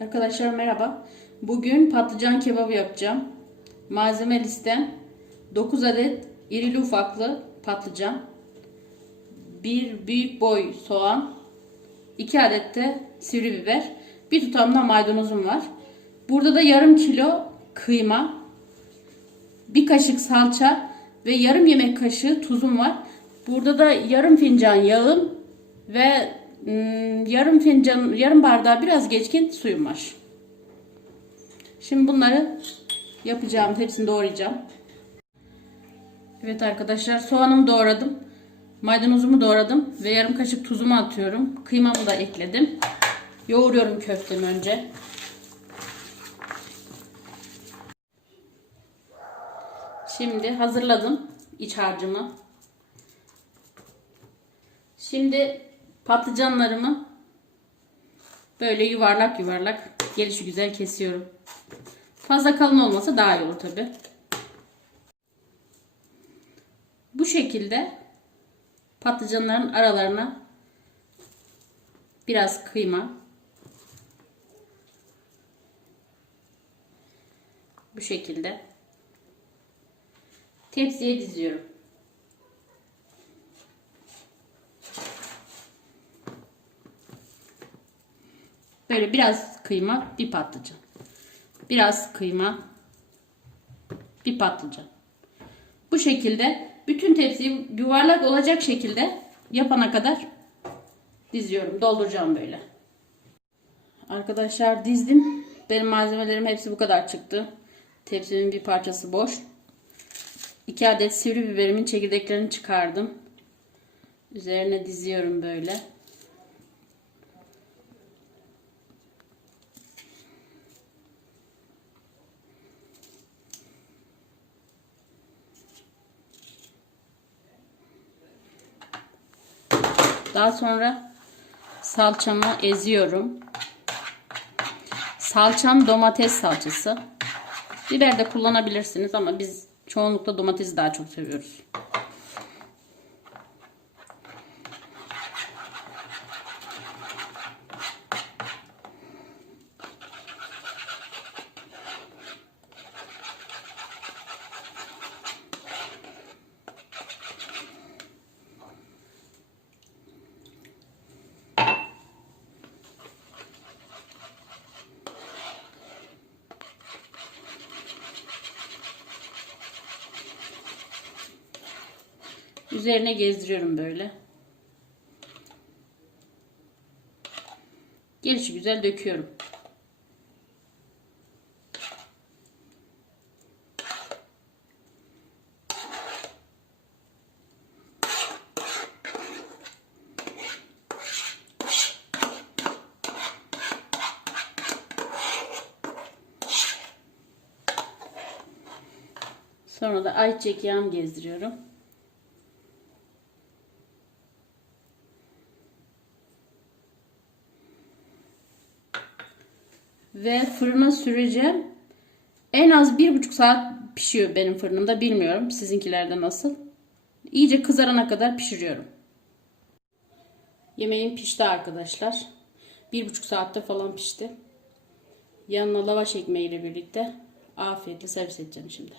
Arkadaşlar merhaba. Bugün patlıcan kebabı yapacağım. Malzeme listem 9 adet irili ufaklı patlıcan, 1 büyük boy soğan, 2 adet de sivri biber, bir tutam da maydanozum var. Burada da yarım kilo kıyma, bir kaşık salça ve yarım yemek kaşığı tuzum var. Burada da yarım fincan yağım ve mm, yarım fincan, yarım bardağı biraz geçkin suyum var. Şimdi bunları yapacağım. Hepsini doğrayacağım. Evet arkadaşlar soğanımı doğradım. Maydanozumu doğradım ve yarım kaşık tuzumu atıyorum. Kıymamı da ekledim. Yoğuruyorum köftemi önce. Şimdi hazırladım iç harcımı. Şimdi patlıcanlarımı böyle yuvarlak yuvarlak gelişi güzel kesiyorum. Fazla kalın olmasa daha iyi olur tabi. Bu şekilde patlıcanların aralarına biraz kıyma bu şekilde tepsiye diziyorum. Böyle biraz kıyma, bir patlıcan. Biraz kıyma, bir patlıcan. Bu şekilde bütün tepsiyi yuvarlak olacak şekilde yapana kadar diziyorum. Dolduracağım böyle. Arkadaşlar dizdim. Benim malzemelerim hepsi bu kadar çıktı. Tepsimin bir parçası boş. 2 adet sivri biberimin çekirdeklerini çıkardım. Üzerine diziyorum böyle. Daha sonra salçamı eziyorum. Salçam domates salçası. Biber de kullanabilirsiniz ama biz çoğunlukla domatesi daha çok seviyoruz. Üzerine gezdiriyorum böyle. Gelişi güzel döküyorum. Sonra da ayçiçek yağını gezdiriyorum. Ve fırına süreceğim. En az bir buçuk saat pişiyor benim fırınımda. Bilmiyorum sizinkilerde nasıl. İyice kızarana kadar pişiriyorum. Yemeğim pişti arkadaşlar. Bir buçuk saatte falan pişti. Yanına lavaş ekmeğiyle birlikte afiyetle servis edeceğim şimdi.